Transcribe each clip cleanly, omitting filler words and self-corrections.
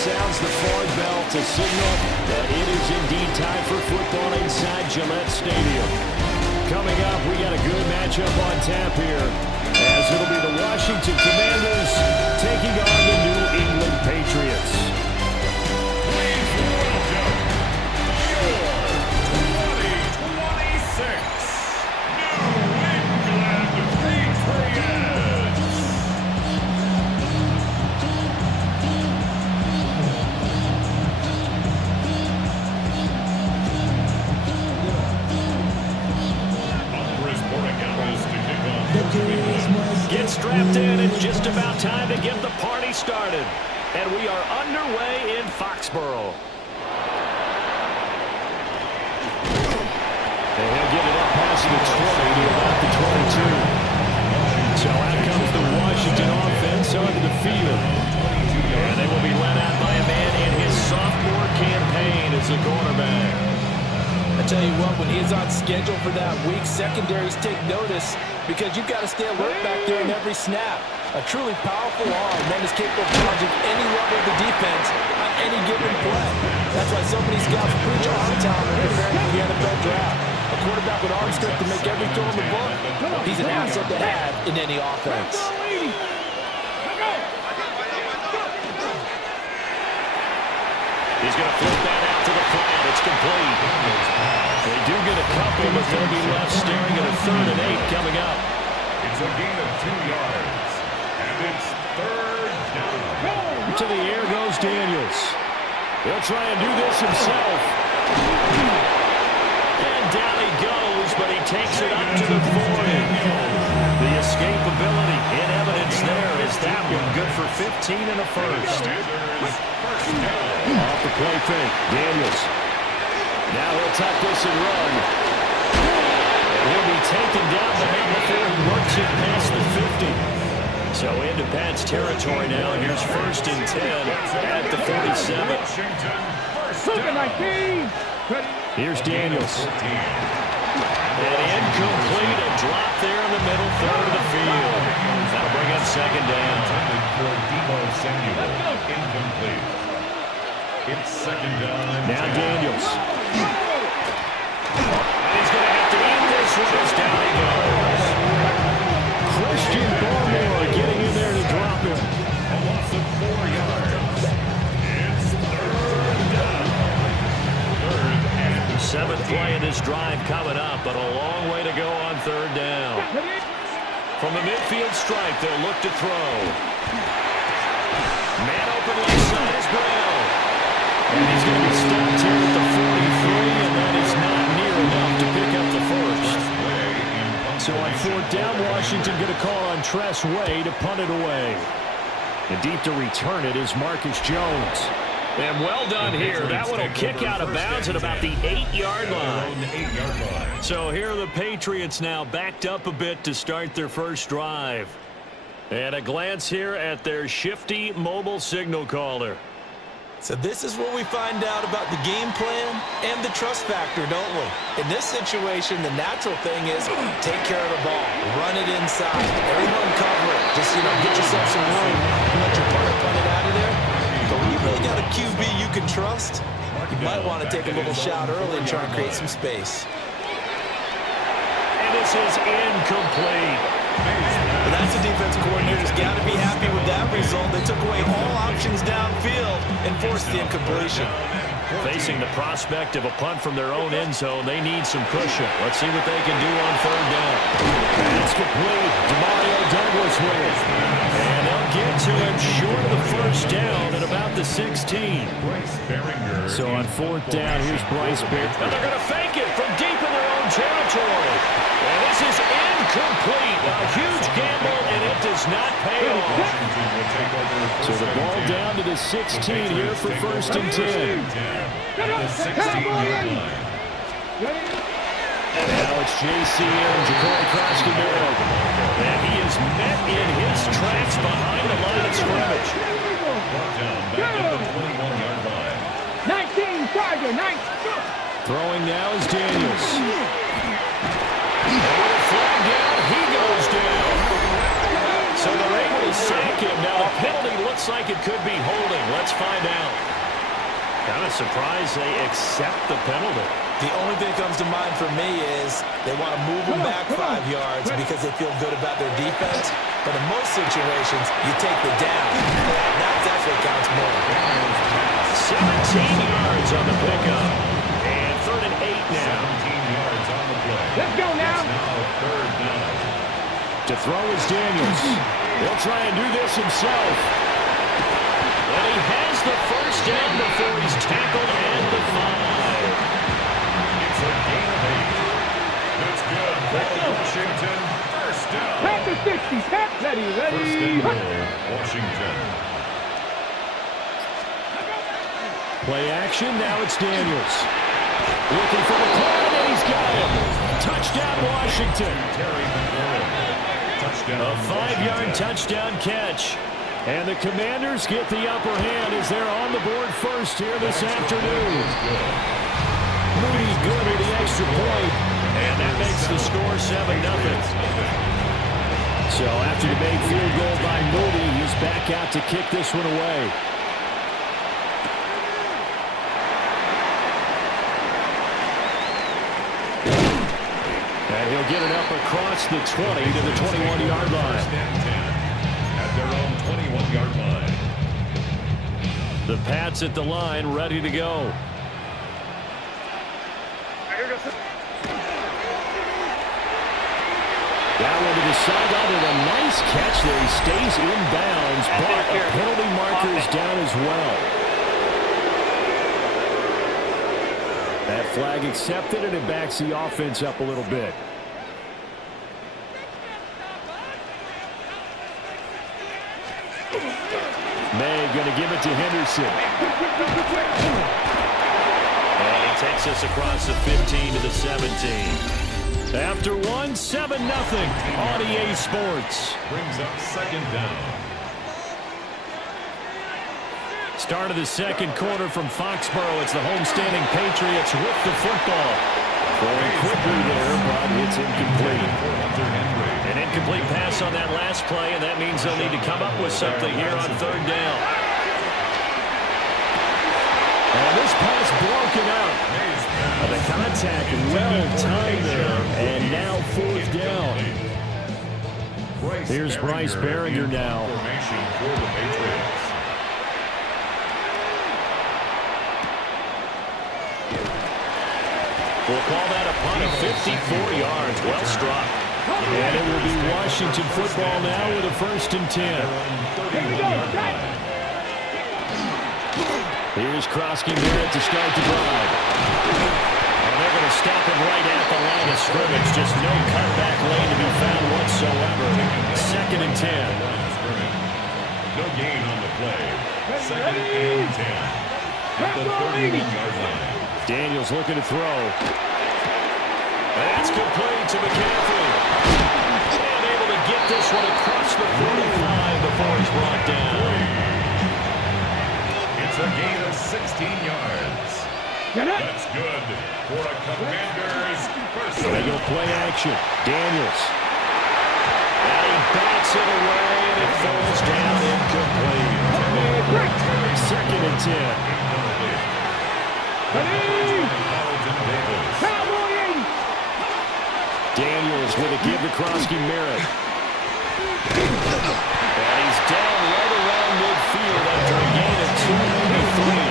sounds the forward bell to signal that it is indeed time for football inside Gillette Stadium. Coming up, we got a good matchup on tap here, as it'll be the Washington Commanders taking on the New England Patriots. Please welcome your 2026 New England Patriots. Get strapped in. It's just about time to get the party started. And we are underway in Foxborough. And he'll get it up past the 20 to about the 22. So out comes the Washington offense onto the field. And they will be led out by a man in his sophomore campaign as a cornerback. I tell you what, when he is on schedule for that week, secondaries take notice because you've got to stay alert back there in every snap. A truly powerful arm that is capable of challenging any level of the defense on any given play. That's why so many scouts preach arm talent when preparing for the NFL draft. A quarterback with arm strength to make every throw in the book. He's an asset to have in any offense. He's going to flip that out to the flat. It's complete. They do get a couple, but they'll be left staring at a 3rd and 8 coming up. It's a gain of 2 yards, and it's 3rd down. To the air goes Daniels. He'll try and do this himself. And down he goes, but he takes it up to the 40. The escapability in evidence there is that one good for 15 and a first. Off the play fake, Daniels. Now he'll tuck this and run. And he'll be taken down the net before he works it past the 50. So into Pat's territory now. Here's 1st and 10 at the 47. Here's Daniels. And incomplete, a drop there in the middle third of the field. That'll bring up 2nd down. For Debo Samuel, incomplete. It's 2nd down. Now Daniels. And he's going to have to eat this one as down he goes. Christian Barmore getting in there to drop him. A loss of 4 yards. It's 3rd down. 3rd and 7th play in this drive coming up, but a long way to go on 3rd down. From the midfield stripe, they'll look to throw. Man open left side is Brown. And he's going to be stopped here at the 43, and that is not near enough to pick up the first. So on 4th down, Washington going to call on Tress Way to punt it away. And deep to return it is Marcus Jones. And well done here. That one will kick out of bounds at about the 8-yard line. So here are the Patriots now backed up a bit to start their first drive. And a glance here at their shifty mobile signal caller. So this is where we find out about the game plan and the trust factor, don't we? In this situation, the natural thing is take care of the ball, run it inside, everyone cover it. Just, get yourself some room and let your punter punt it out of there. But when you really got a QB you can trust, you might want to take a little shot early and try and create some space. And this is incomplete. Well, that's a defense coordinator's got to be happy with that result. They took away all options downfield and forced the incompletion. Facing the prospect of a punt from their own end zone, they need some cushion. Let's see what they can do on 3rd down. That's complete. Demario Douglas with it. And they'll get to him short of the 1st down at about the 16. So on 4th down, here's Bryce Bear. Now they're going to fake it from deep in their own territory. And this is incomplete. A huge gamble, and it does not pay off. So the ball down to the 16 here for 1st and 10. The 16-yard line. And now it's J.C. and Jacory across the middle. And he is met in his tracks behind the line of scrimmage. Back at the 21-yard line. 19, Tiger, 19. Throwing now is Daniels. And with a flag down, he goes down. So they're able to sack him. Now the penalty looks like it could be holding. Let's find out. Kind of surprised they accept the penalty. The only thing that comes to mind for me is they want to move them back 5 yards because they feel good about their defense. But in most situations, you take the down. That's what counts more. 17 yards on the pickup. And 3rd and 8 now. 17 yards on the play. Let's go now. It's now 3rd down. To throw is Daniels. He'll try and do this himself. And he has the first down before he's tackled at the 5. It's a gain of 8. That's good for Washington. First down. Pack the 60. Pack. Ready. First and goal, Washington. Play action. Now it's Daniels. Looking for the play, and he's got him. Touchdown, Washington. Terry McLaurin. Touchdown. A 5-yard touchdown catch. And the Commanders get the upper hand as they're on the board first here this afternoon. Moody good at the extra point, and that makes the score 7-0. So after the made field goal by Moody, he's back out to kick this one away. And he'll get it up across the 20 to the 21-yard line. At their own 21-yard line. The Pats at the line, ready to go. That one to the sideline, and a nice catch there. He stays in bounds, but a penalty marker is down as well. That flag accepted, and it backs the offense up a little bit. May going to give it to Henderson. And he takes us across the 15 to the 17. After 1, 7-0 on EA Sports. Brings up 2nd down. Start of the second quarter from Foxborough. It's the homestanding Patriots with the football. Throwing quickly there, but it's incomplete. An incomplete pass on that last play, and that means they'll need to come up with something here on 3rd down. And this pass broken up. The contact well timed there, and now 4th down. Here's Bryce Behringer now. Formation for the Patriots. We'll call that a punt of 54 yards. Well struck. And it will be Washington football now with a 1st and 10. Here's Krosky-Barrett to start the drive. And they're going to stop him right at the line of scrimmage. Just no cutback lane to be found whatsoever. 2nd and 10. No gain on the play. 2nd and 10. At the 31-yard line. Daniels looking to throw. That's complete to McCaffrey. And able to get this one across the 45 before he's brought down. It's a gain of 16 yards. That's good for a Commanders first. They go play action. Daniels. And he bats it away, and it falls down incomplete. 2nd and 10. Daniels with a give to Krosky-Barrett. And he's down right around midfield after a gain of 2, maybe 3.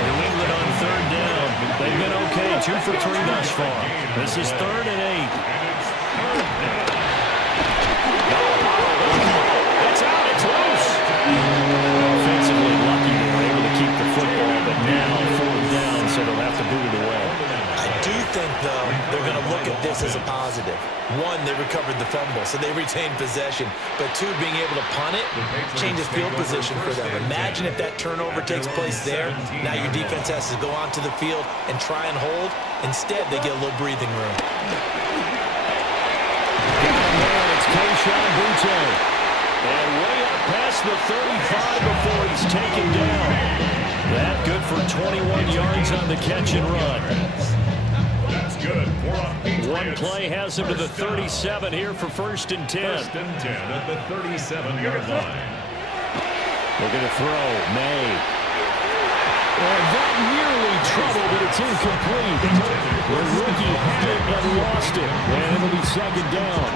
New England on 3rd down. They've been okay, 2 for 3 thus far. This is 3rd and 8. It's out, it's loose. Offensively lucky they were able to keep the football, but now 4th down, so they'll have to boot it away. I do think, though, they're going to look at this as a positive. 1, they recovered the fumble, so they retained possession. But 2, being able to punt it changes field position for them. Imagine if that turnover takes place there. Now your defense has to go onto the field and try and hold. Instead, they get a little breathing room. It's Keyshawn Boutte. And way up past the 35 before he's taken down. That good for 21 yards on the catch and run. That's good for a Patriots. One play has him to the 37 here for 1st and 10. 1st and 10 at the 37-yard line. Looking to throw. May. And that nearly trouble, but it's incomplete. The rookie had it but lost it. And it'll be 2nd down.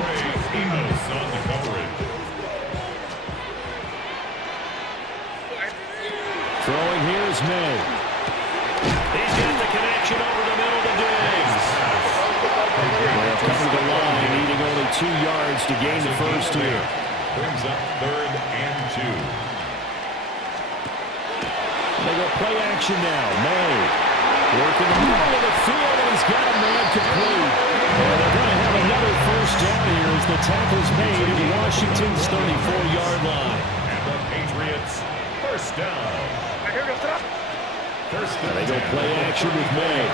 Amos on the coverage. Throwing here is May. He's got the connection over the middle to Diggs. They'll come to the line, needing only 2 yards to gain the first here. Brings up 3rd and 2. They go play action now. May working the middle of the field, and he's got a man complete. And they're going to have another 1st down here as the tackle's made at Washington's 34-yard line. And the Patriots 1st down. 1st and they go play action with May.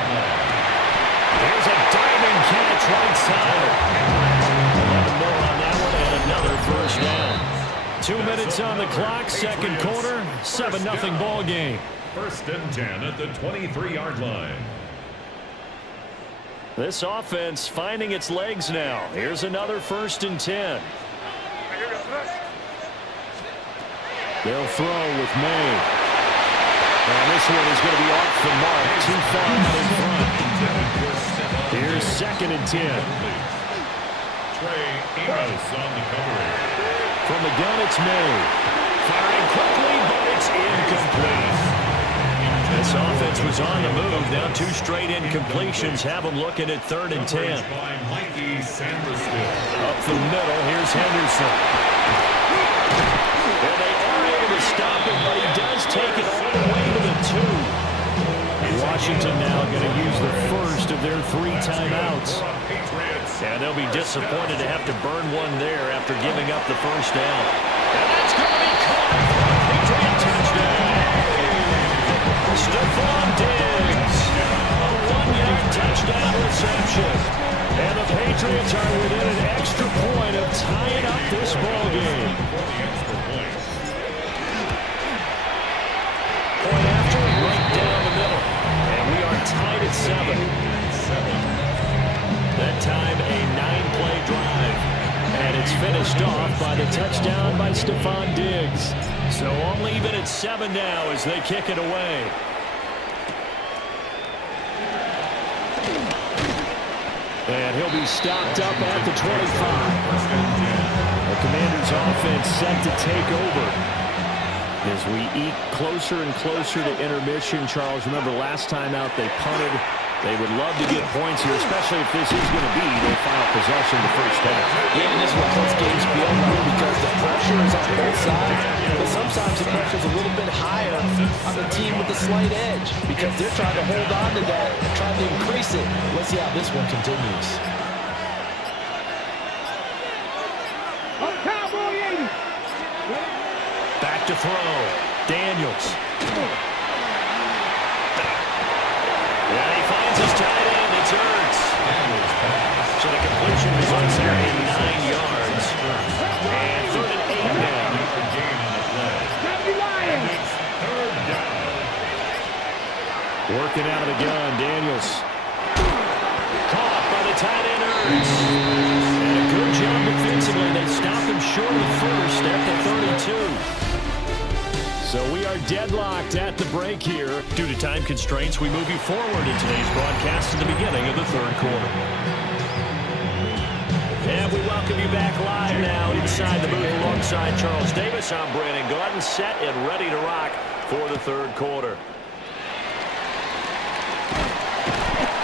Here's a diving catch right side. 11 more on that one, and another 1st down. 2 minutes on the clock, 2nd quarter, 7-0 ball game. 1st and 10 at the 23-yard line. This offense finding its legs now. Here's another 1st and 10. They'll throw with May. And this one is going to be off the mark, too far out in front. Here's 2nd and 10. Trey Amos on the coverage. From the gun, it's May. Firing quickly, but it's incomplete. This offense was on the move. Now 2 straight incompletions have them looking at 3rd and 10. By Mikey Sanderson. Up the middle, here's Henderson. And they are able to stop it, but he does take it all the way to the 2. Washington now going to use the first of their 3 timeouts. And they'll be disappointed to have to burn one there after giving up the 1st down. And that's going to be caught for a Patriot touchdown. Stephon Diggs, a 1-yard touchdown reception. And the Patriots are within an extra point of tying up this ball game. Point after, right down the middle. And we are tied at 7. That time, a 9-play drive. And it's finished off by the touchdown by Stephon Diggs. So all even at 7 now as they kick it away. And he'll be stopped up at the 25. The Commanders' offense set to take over. As we eke closer and closer to intermission, Charles, remember last time out they punted. They would love to get points here, especially if this is going to be their final possession the 1st half. Yeah, and this is what close games feel like because the pressure is on both sides. But sometimes the pressure is a little bit higher on the team with the slight edge because they're trying to hold on to that, trying to increase it. Let's see how this one continues. Back to throw. Daniels. And he finds his tight end. It's Ertz. So the completion results there in 9 yards. And 3rd and 8 now. Working out of the gun, Daniels. Caught by the tight end, Ertz. And a good job defensively. They stopped him short of 1st at the 32. So we are deadlocked at the break here. Due to time constraints, we move you forward in today's broadcast to the beginning of the 3rd quarter. And we welcome you back live now inside the booth alongside Charles Davis. I'm Brandon Gordon, set and ready to rock for the 3rd quarter.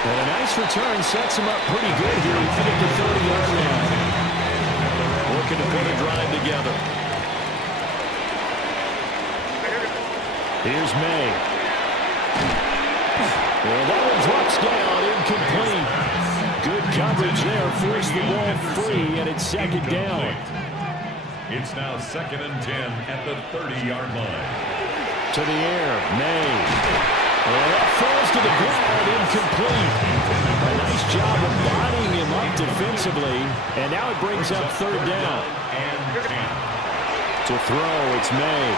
And a nice return sets him up pretty good here. We get the 30-yard line. Looking to put a drive together. Here's May. And that one drops down, incomplete. Good coverage there, forced the ball free, and it's 2nd down. It's now 2nd and 10 at the 30-yard line. To the air, May. And that falls to the ground, incomplete. A nice job of bodying him up defensively, and now it brings up 3rd down. And 10. To throw, it's May.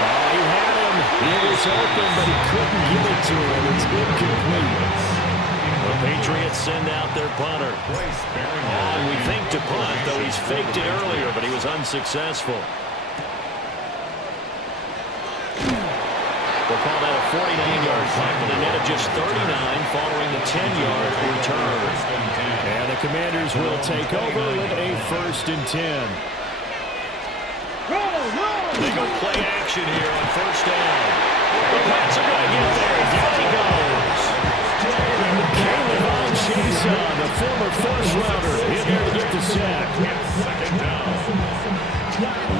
Oh, he had him. He was open, but he couldn't get it to him. It's incomplete. The Patriots send out their punter. And we think to punt, though he's faked it earlier, but he was unsuccessful. We'll call that a 49-yard punt with a net of just 39 following the 10-yard return. And the Commanders will take over with a 1st and 10. They go play action here on 1st down. The Pats are going to get there. Down he goes. Caleb Chason, the former first-rounder, in there to get the sack.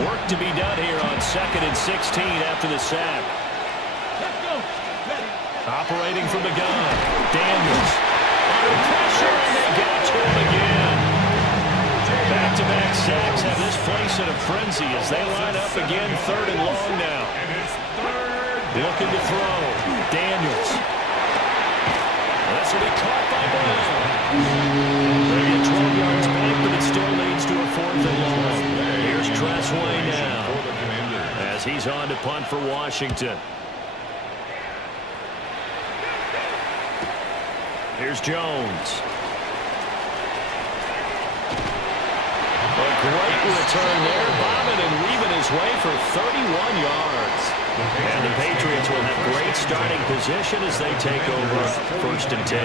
Work to be done here on 2nd and 16 after the sack. Operating from the gun. Daniels. Under pressure, and they got to him again. Back-to-back sacks have this place in a frenzy as they line up again 3rd and long now. Looking to throw. Daniels. This will be caught by Brown. They get 12 yards back, but it still leads to a 4th and long. Here's Tressway now as he's on to punt for Washington. Here's Jones. A great return there, bobbing and weaving his way for 31 yards. And the Patriots will have great starting position as they take over 1st and 10.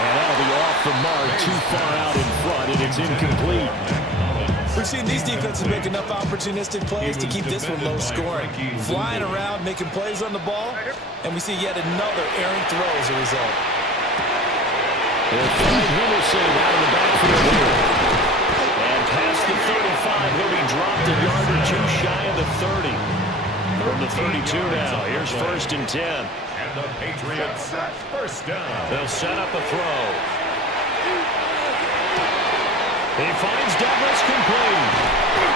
And that'll be off the mark, too far out in front, and it's incomplete. We've seen these defenses make enough opportunistic plays to keep this one low scoring. Flying around, making plays on the ball, and we see yet another errant throw as a result. They'll find Henderson out of the backfield here. And past the 35, he'll be dropped a yard or two shy of the 30. From the 32 now, here's 1st and 10. And the Patriots 1st down. They'll set up a throw. He finds Douglas complete.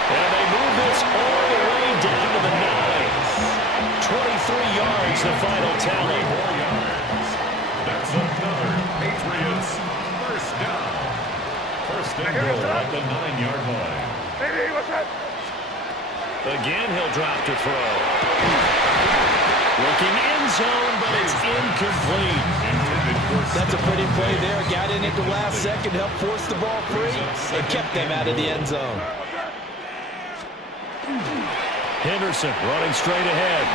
And they move this all the way down to the 9. 23 yards, the final tally. 4 yards. That's another Patriots 1st down. 1st and goal at the 9-yard line. Again, he'll drop to throw. Looking end zone, but it's incomplete. That's a pretty play there. Got in at the last second, helped force the ball free, and kept them out of the end zone. Henderson running straight ahead.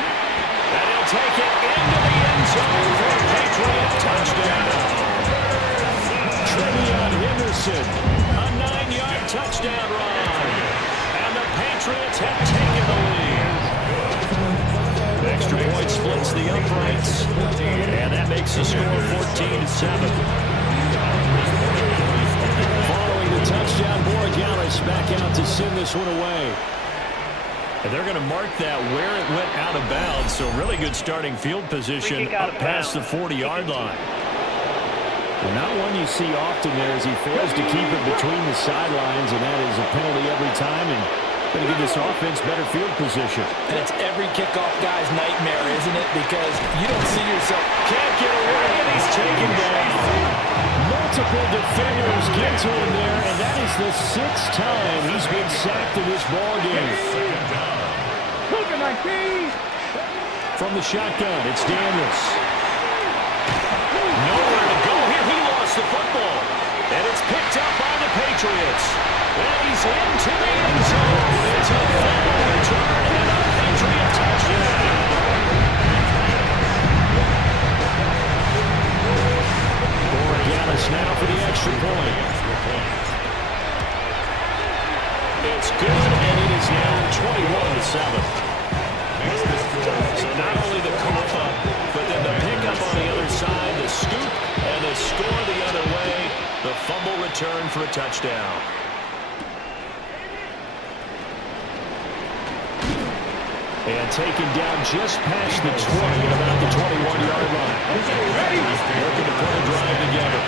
And he'll take it into the end zone for a Patriot touchdown. Trevion Henderson. A 9-yard touchdown run. And the Patriots have taken the lead. Extra point splits the uprights. And that makes the score 14-7. Following the touchdown, Borregales back out to send this one away. And they're going to mark that where it went out of bounds. So really good starting field position up past the 40-yard line. Well, not one you see often there as he fails to keep it between the sidelines, and that is a penalty every time. And going to give this offense better field position. And it's every kickoff guy's nightmare, isn't it? Because you don't see yourself. Can't get away, and he's taken down. Multiple defenders get to him there, and that is the 6th time he's been sacked in this ballgame. From the shotgun, it's Daniels. Nowhere to go here. He lost the football. And it's picked up by the Patriots. And he's into the end zone. It's a fumble return and a Patriot touchdown. Borregales now for the extra point. It's good, and it is now 21-7. So not only the cough up, but then the pickup on the other side, the scoop, and the score the other way. The fumble return for a touchdown. And taken down just past the 20 at about the 21-yard line. Looking to put a drive together.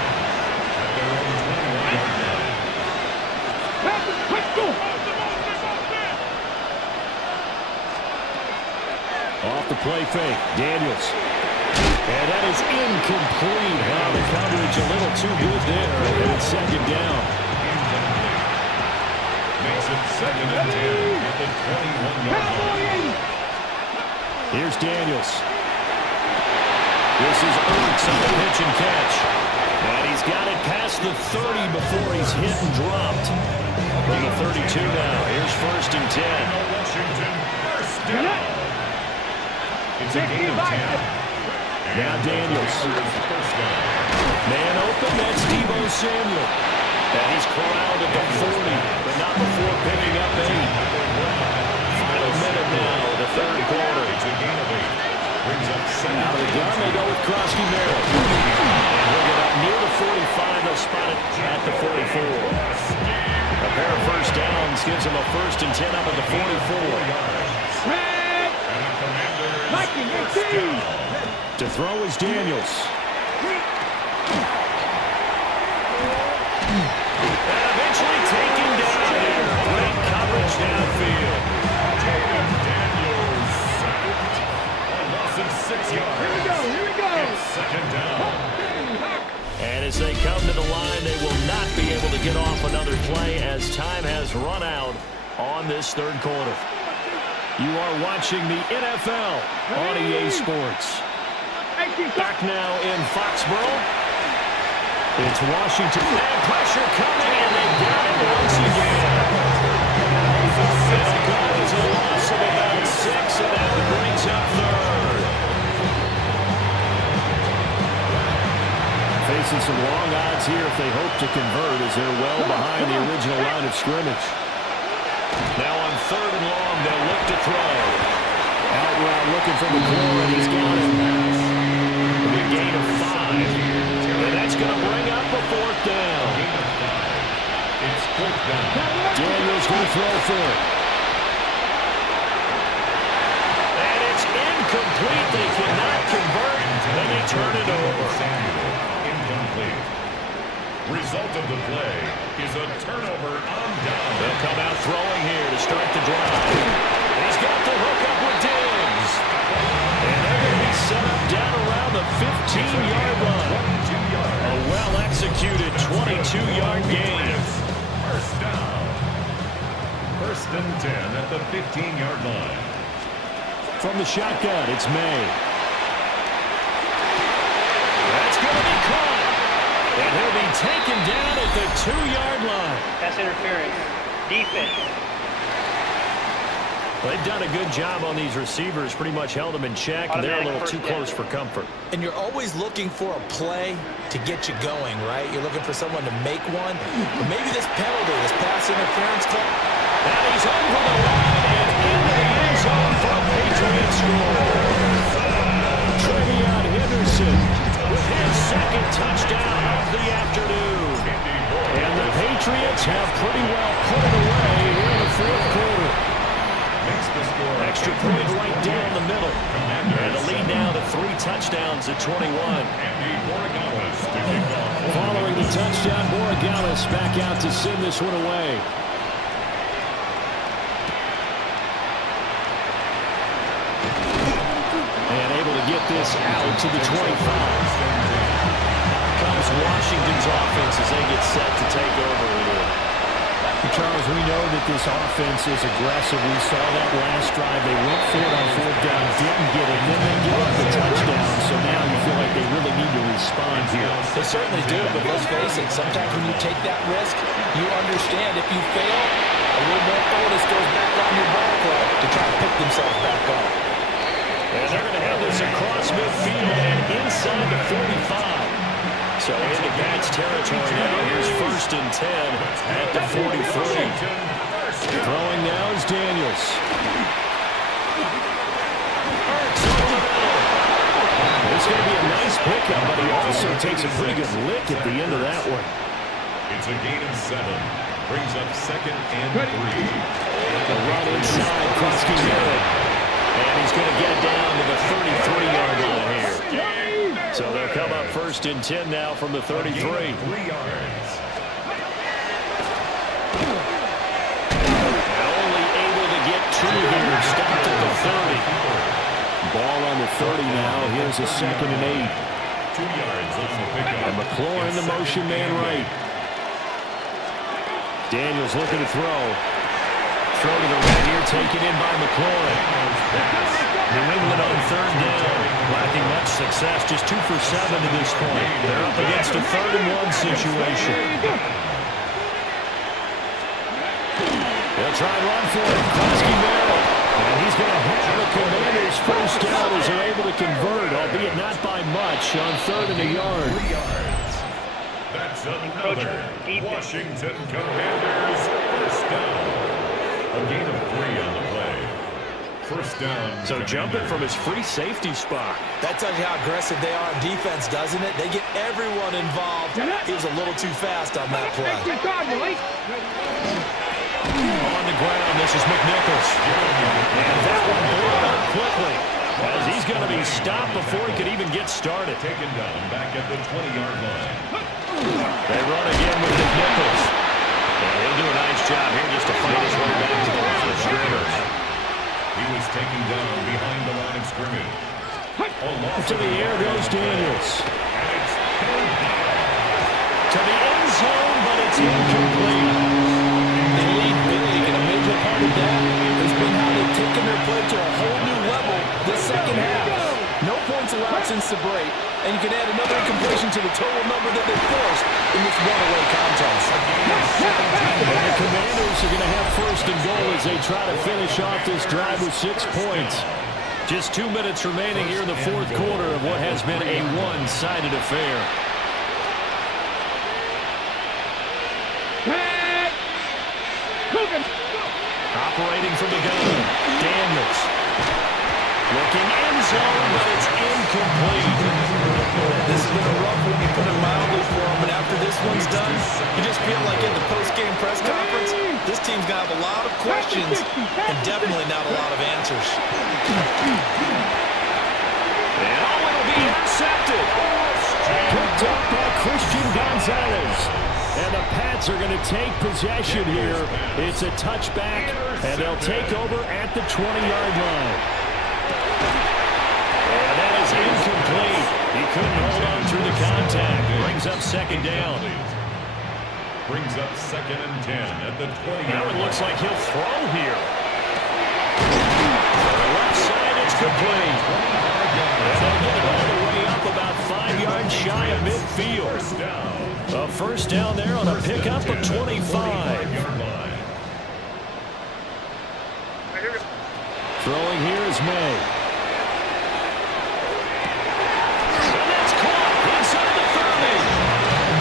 Off the play fake, Daniels. And that is incomplete. Wow, the coverage a little too good there. And it's 2nd down. Makes it 2nd and 10 at the 21-yard line. Here's Daniels. This is Ertz on the pitch and catch. And he's got it past the 30 before he's hit and dropped. From the 32 now. Here's 1st and 10. Washington, first down. It's a gain of 10. Now Daniels. Man open, that's Deebo Samuel. And he's corralled at the 40, but not before picking up 8. Final minute now, the 3rd quarter. It's a gain of 8. Brings up 7. Out of the gun, they go with Krosky Merrill. And he'll get up near the 45. They'll spot it at the 44. A pair of first downs gives him a 1st and 10 up at the 44. To throw is Daniels. And eventually taken down here. Great coverage downfield. Daniels sacked. A loss of 6 yards. Here we go. It's 2nd down. And as they come to the line, they will not be able to get off another play as time has run out on this 3rd quarter. You are watching the NFL on EA Sports. Back now in Foxborough. It's Washington. And pressure coming, and they got it once again. That is a loss of about 6, and that brings up 3rd. Facing some long odds here if they hope to convert as they're well behind the original line of scrimmage. Now on 3rd and long, they'll look to throw. Out route looking for McLaurin. He's got it. A gain of 5. And that's going to bring up a 4th down. It's 4th down. Daniels going to throw for it. And it's incomplete. They cannot convert. And they turn it over. Incomplete. Result of the play is a turnover on down. They'll come out throwing here to start the drive. He's got the hook up with Diggs. And they're going to be set up down around the 15-yard line. A well-executed 22-yard gain. First down. 1st and 10 at the 15-yard line. From the shotgun, it's May. That's going to be caught. And he'll be taken down at the 2-yard line. That's interference. Defense. They've done a good job on these receivers, pretty much held them in check. They're a little too close for comfort. And you're always looking for a play to get you going, right? You're looking for someone to make one. But maybe this penalty, this pass interference call. And he's over the line and into the end zone for a Patriot score. Trevion Henderson with his 2nd touchdown of the afternoon. And the Patriots have pretty well put it away here in the 4th quarter. Extra point right down the middle. And the lead now to 3 touchdowns at 21. Following the touchdown, Borregales back out to send this one away. And able to get this out to the 25. Comes Washington's offense as they get set to take over here. Charles, we know that this offense is aggressive. We saw that last drive. They went for it on 4th down, didn't get it, and then they give up the touchdown. So now you feel like they really need to respond here. They certainly do, but let's face it, sometimes when you take that risk, you understand if you fail, a little more onus goes back on your ball club to try to pick themselves back up. And they're going to have this across midfield and inside the 45. So into Pats territory now. Here's 1st and 10 at the 43. Throwing now is Daniels. Ertz over the middle. It's going to be a nice pickup, but he also takes a pretty good lick at the end of that one. It's a gain of 7. Brings up 2nd and 3. The run inside, Krosky Merrill. And he's going to get it down to the 33-yard line here. So they'll come up 1st and 10 now from the 33. 3 yards. Only able to get 2 here. Stopped at the 30. Ball on the 30 now. Here's a 2nd and 8. 2 yards on the pickup. And McLaurin, the motion man right. Daniels looking to throw. Throw to the right here, taken in by McLaurin. New England on third down. Lacking much success, just 2 for 7 to this point. They're up against a 3rd-and-1 situation. They'll try and run for it. Koski Merrill. And he's going to have the Commanders first down as they're able to convert, albeit not by much, on 3rd and a yard. That's another Washington Commanders first down. A gain of 3 on the play. First down. So jumping from his free safety spot. That tells you how aggressive they are on defense, doesn't it? They get everyone involved. He was a little too fast on that play. On the ground, this is McNichols. And that one blew up quickly, as he's going to be stopped before he could even get started. Taken down back at the 20-yard line. They run again with McNichols. And he'll do a nice job here just to fight his way back to the line of scrimmage. He was taken down behind the line of scrimmage. To the air goes Daniels. To the end zone, but it's incomplete. They lead big, and a major part of that has been how they've taken their play to a whole new level this second half. No points allowed since the break, and you can add another incompletion to the total number that they forced in this runaway contest. And the Commanders are going to have 1st and goal as they try to finish off this drive with 6 points. Just 2 minutes remaining here in the 4th quarter of what has been a one-sided affair. Operating from the gun, Daniels. Looking end zone, but it's incomplete. This has been a rough one, you put it mildly for them, and after this one's done, you just feel like in the post-game press conference, this team's going to have a lot of questions and definitely not a lot of answers. And it'll be intercepted. Picked up by Christian Gonzalez. And the Pats are going to take possession here. It's a touchback, and they'll take over at the 20-yard line. And that is incomplete. He couldn't hold on through the contact. Brings up 2nd down. Brings up 2nd and 10 at the 20-yard line. Now it looks like he'll throw here. To the left side, it's complete. And they'll get it all the way up about 5 yards shy of midfield. A first down there on a pickup of 25. Throwing here is May. And that's caught inside the 30.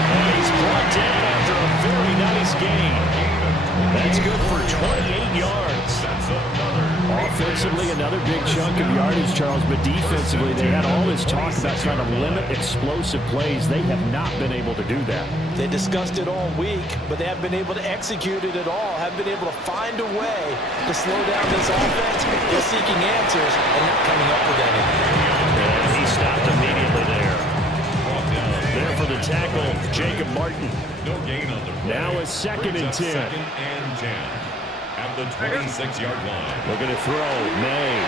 And he's brought down after a very nice gain. That's good for 28 yards. Offensively, another big chunk of yardage, Charles, but defensively, they had all this talk about trying to limit explosive plays. They have not been able to do that. They discussed it all week, but they haven't been able to execute it at all, haven't been able to find a way to slow down this offense. They're seeking answers and not coming up with any. And he stopped immediately there. There for the tackle, Jacob Martin. No gain on the play. Now a 2nd and 10. 2nd and 10 at the 26-yard line. Looking to throw, May.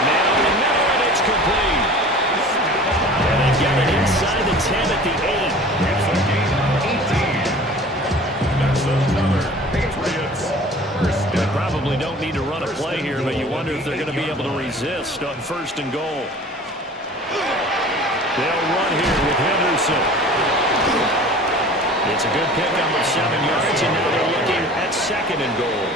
Now the middle, and it's complete. And they've got it inside the 10 at the 8. It's a gain of 18. That's another Patriots first They down. probably don't need to run a play here, but you wonder if they're going to be able to resist on 1st and goal. They'll run here with Henderson. It's a good pickup of 7 yards, and now they're looking at 2nd and goal.